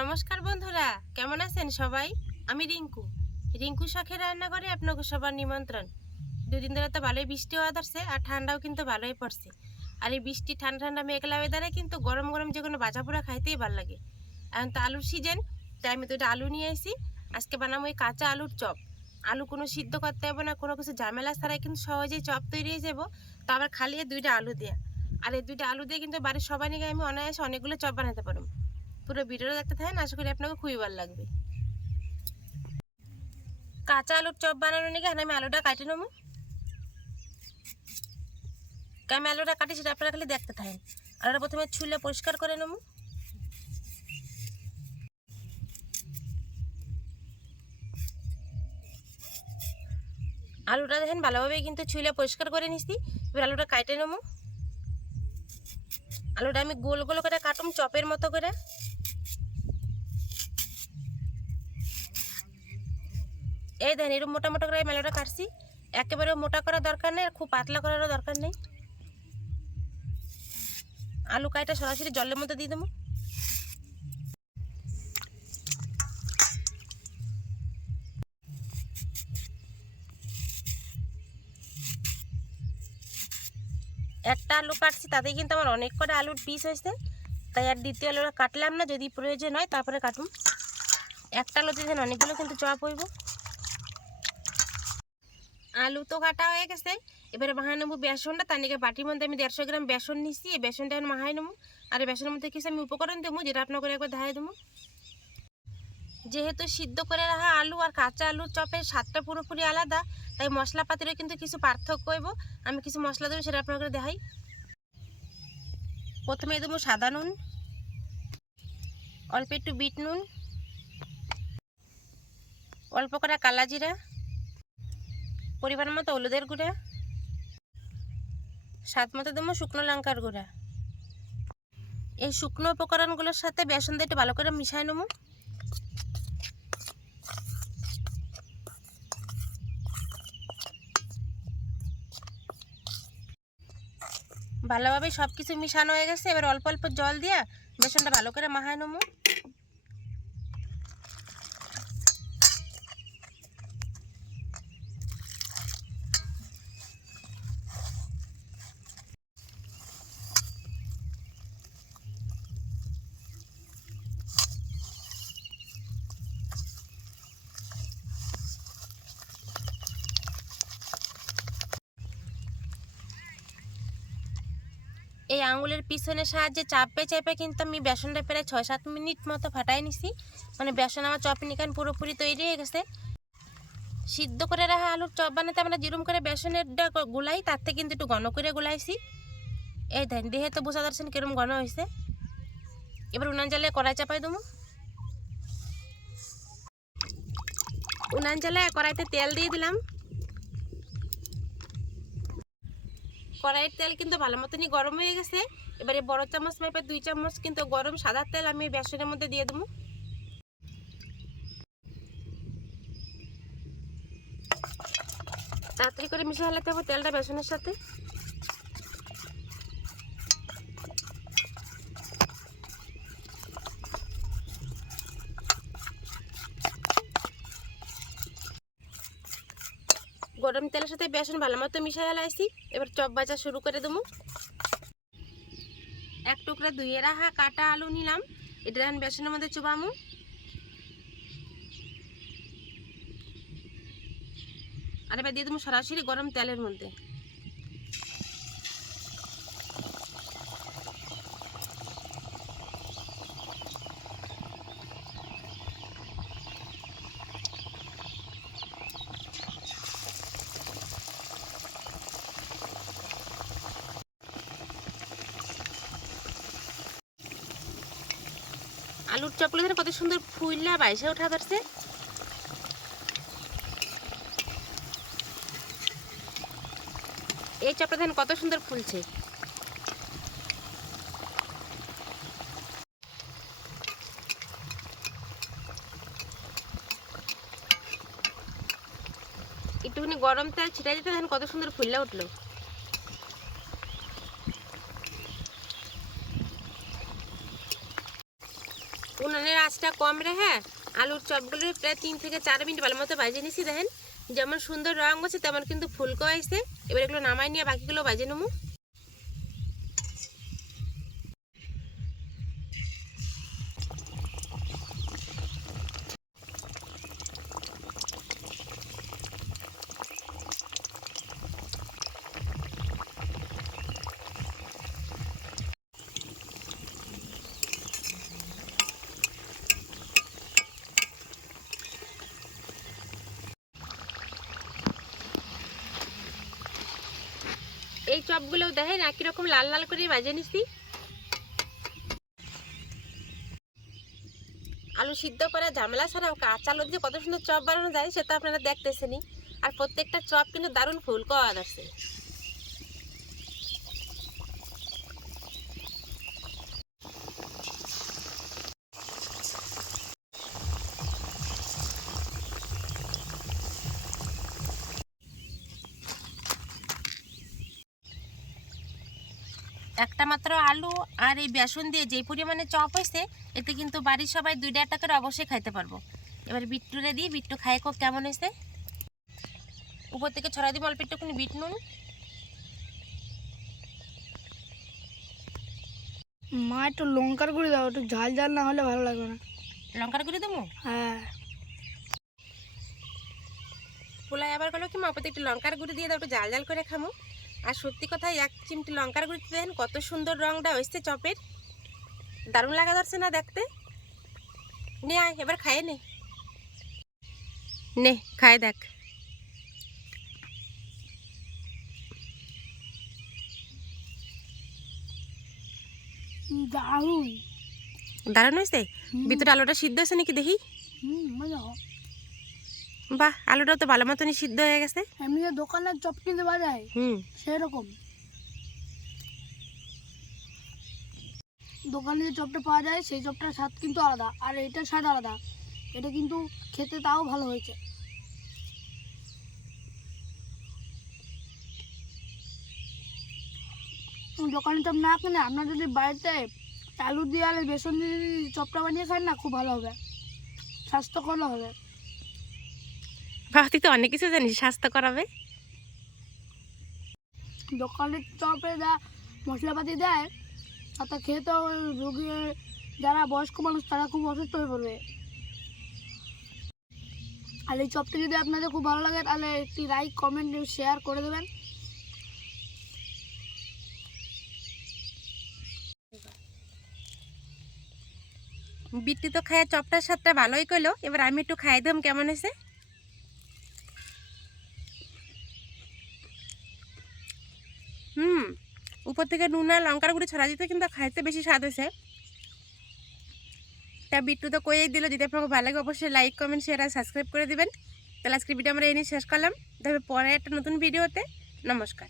নমস্কার বন্ধুরা, কেমন আছেন সবাই? আমি রিঙ্কু। রিঙ্কু শাখের রান্নাঘরে আপনাকে সবার নিমন্ত্রণ। দুদিন ধরে তো ভালোই বৃষ্টি হওয়া ধরছে আর ঠান্ডাও কিন্তু ভালোই পড়ছে। আর এই বৃষ্টি, ঠান্ডা ঠান্ডা, মেঘলা ওয়েদারে কিন্তু গরম গরম যে কোনো বাজা পোড়া খাইতেই ভালো লাগে। এখন তো আলুর সিজন তাই আমি তো আলু নিয়ে এসেছি আজকে বানাবো এই কাঁচা আলুর চপ। আলু কোনো সিদ্ধ করতে হবে না, কোনো কিছু ঝামেলা ছাড়াই কিন্তু সহজেই চপ তৈরি হয়ে যাব। তো আবার খালি দুইটা আলু দেয়া। আর এই দুইটা আলু দিয়ে কিন্তু বাড়ির সবাই নিয়ে আমি অনায়াসে অনেকগুলো চপ বানাতে পারব। পুরো ভিডিওটা দেখতে থাকেন, আশা করি আপনাকে খুবই ভালো লাগবে। কাঁচা আলুর চপ বানানোর নাকি? আমি আলুটা কাটে নেব। আমি আলুটা কাটি, সেটা আপনারা খালি দেখতে থাকেন। আলুটা প্রথমে ছুলে পরিষ্কার করে নেব। আলুটা দেখেন ভালোভাবে কিন্তু ছুলে পরিষ্কার করে নিচ্ছি এবার আলুটা কাটে নেব। আলুটা আমি গোল গোল করে কাটুম, চপের মতো করে। এই দেখেন এরকম মোটা মোটা করে আমি আলুটা কাটছি। একেবারে মোটা করার দরকার নেই, আর খুব পাতলা করারও দরকার নেই। আলু কাইটা সরাসরি জলের মধ্যে দিয়ে দেবো। একটা আলু কাটছি, তাতেই কিন্তু আমার অনেক করে আলুর পিস হয়েছে। তাই আর দ্বিতীয় আলুটা কাটলাম না, যদি প্রয়োজন হয় তারপরে কাটুন। একটা আলুতে দেখেন অনেকগুলো কিন্তু চপ হইব। আলু তো কাটা হয়ে গেছে। এবারে মাহাই নেব বেসনটা, তার নিকে বাটির মধ্যে আমি দেড়শো গ্রাম বেসন নিচ্ছি এই বেসনটা এখন মাহাই নেব। আর বেসনের মধ্যে কিছু আমি উপকরণ দেবো, যেটা আপনাকে একবার দেখাই দেবো। যেহেতু সিদ্ধ করে রাখা আলু আর কাঁচা আলুর চপের স্বাদটা পুরোপুরি আলাদা, তাই মশলাপাতিরও কিন্তু কিছু পার্থক্য হইব। আমি কিছু মশলা দেবো, সেটা আপনাকে দেখাই। প্রথমে দেবো সাদা নুন, অল্প একটু বিট নুন, অল্প করে কালা জিরা পরিমাণ মতো হলুদের গুঁড়া, স্বাদ মতো দেবো শুকনো লঙ্কার গুঁড়া। এই শুকনো উপকরণগুলোর সাথে বেসন দিয়ে ভালো করে মিশাই নেব। ভালোভাবে সব কিছু মিশানো হয়ে গেছে, এবার অল্প অল্প জল দিয়া বেসনটা ভালো করে মাহায় নেব। এই আঙুলের পিছনের সাহায্যে চাপে চাপে কিন্তু আমি বেসনটা প্রায় ছয় সাত মিনিট মতো ফাটাই নিছি। মানে বেসন আমার চপ নিকান পুরোপুরি তৈরি হয়ে গেছে। সিদ্ধ করে রাখা আলুর চপ বানাতে আমরা যেরকম করে বেসনেরটা গুলাই তার থেকে কিন্তু একটু ঘন করে গুলাইছি। এই দেন, দেহে তো বোঝা যাচ্ছেন কিরম ঘন হয়েছে। এবার উনান জালে কড়াই চাপাই দেবো। উনান জালে কড়াইতে তেল দিয়ে দিলাম। কড়াইয়ের তেল কিন্তু ভালো মতনই গরম হয়ে গেছে। এবারে বড় চামচ মেপে দুই চামচ কিন্তু গরম সাদা তেল আমি বেসনের মধ্যে দিয়ে দেবো। তাড়াতাড়ি করে মিশে হালাতে হবে তেলটা বেসনের সাথে। গরম তেলের সাথে বেসন ভালো মতো মিশিয়ে হেলাইছি এবার চপ বাজা শুরু করে দেবো। এক টুকরা ধুয়ে রাখা কাটা আলু নিলাম। এটা এখন বেসনের মধ্যে চুবামু আর এবার দিয়ে দেবো সরাসরি গরম তেলের মধ্যে। আলুর চপগুলো ধরে কত সুন্দর ফুললা বাইসে ওঠা ধরছে। এই চপটা দেখেন কত সুন্দর ফুলছে। একটুখানি গরম তেল ছিটাই দিতে দেখেন কত সুন্দর ফুললা উঠল। উনানের আঁচটা কম রেখে আলুর চপগুলো প্রায় তিন থেকে চার মিনিট ভালো মতো ভাজে নিছি, দেখেন। যেমন সুন্দর রঙ হচ্ছে, তেমন কিন্তু ফুলকো হয়েছে। এবার এগুলো নামাই নিয়ে বাকিগুলো ভাজে নেব। চপগুলো দেখেন, একই রকম লাল লাল করে ভাজে নিছি। আলু সিদ্ধ করে ঝামেলা ছাড়া কাঁচা আলু দিয়ে কত সুন্দর চপ বানানো যায়, সেটা আপনারা দেখতেছেনি আর প্রত্যেকটা চপ কিন্তু দারুণ ফুল কওয়া আছে। একটা মাত্র আলু আর এই বেসন দিয়ে যেই পরিমাণে চপ হয়েছে এতে কিন্তু বাড়ির সবাই দুইটা একটা করে অবশ্যই খাইতে পারব। এবার বিট্টুরে দিই বিট্টু খাই খুব কেমন হয়েছে? উপর থেকে ছড়া দিব অল্প একটুখানি বিট নুন। মা একটু লঙ্কার গুঁড়ি দাও একটু ঝাল ঝাল না হলে ভালো লাগবে না। লঙ্কার গুঁড়ি দেবো? হ্যাঁ। পোলাই আবার গেলো কি মা? একটু লঙ্কার গুঁড়ি দিয়ে দাও একটু জাল জাল করে খামো। আর সত্যি কথা এক চিমটি লঙ্কার গুঁড়ি দেন কত সুন্দর রংটা হয়েছে চপের। দারুণ লাগা যাচ্ছে না দেখতে? নে আয় এবার খায় নে। নে খায় দেখ। দারুণ। দারুণ হয়েছে? ভিতরে আলোটা সিদ্ধ হয়েছে নাকি দেখি? হুম মজা। বাহ আলুটা তো ভালো মতনই সিদ্ধ হয়ে গেছে। এমনি দোকানের চপ কিনতে পাওয়া যায় হুম। সেরকম। দোকানে যে চপটা পাওয়া যায় সেই চপটার স্বাদ কিন্তু আলাদা আর এটার স্বাদ আলাদা। এটা কিন্তু খেতে তাও ভালো হয়েছে। দোকানে চপ না কিনে আপনার যদি বাড়িতে আলু দিয়ে আলু বেসন দিয়ে যদি চপটা বানিয়ে খান না খুব ভালো হবে। স্বাস্থ্যকর হবে। তুই তো অনেক কিছু জানিস স্বাস্থ্য করাবে। দোকানের চপে যা মশলাপাতি দেয় তাতে খেয়ে তো ওই রোগী যারা বয়স্ক মানুষ তারা খুব অসুস্থ হয়ে পড়বে। আর এই চপটি যদি আপনাদের খুব ভালো লাগে তাহলে একটি লাইক কমেন্ট শেয়ার করে দেবেন। বিট্টি তো খায় চপটার স্বাদটা ভালোই করল। এবার আমি একটু খাই দিলাম কেমন হয়েছে হুম উপর থেকে নুন আর লঙ্কার গুঁড়ি ছড়া দিতে, কিন্তু খাইতে বেশি স্বাদ হয়েছে। তা বিট্টু তো কয়েই দিল যদি আপনাকে ভালো লাগে, অবশ্যই লাইক কমেন্ট শেয়ার আর সাবস্ক্রাইব করে দেবেন। তাহলে আজকের ভিডিও আমরা এই নিয়ে শেষ করলাম। তবে পরে একটা নতুন ভিডিওতে নমস্কার।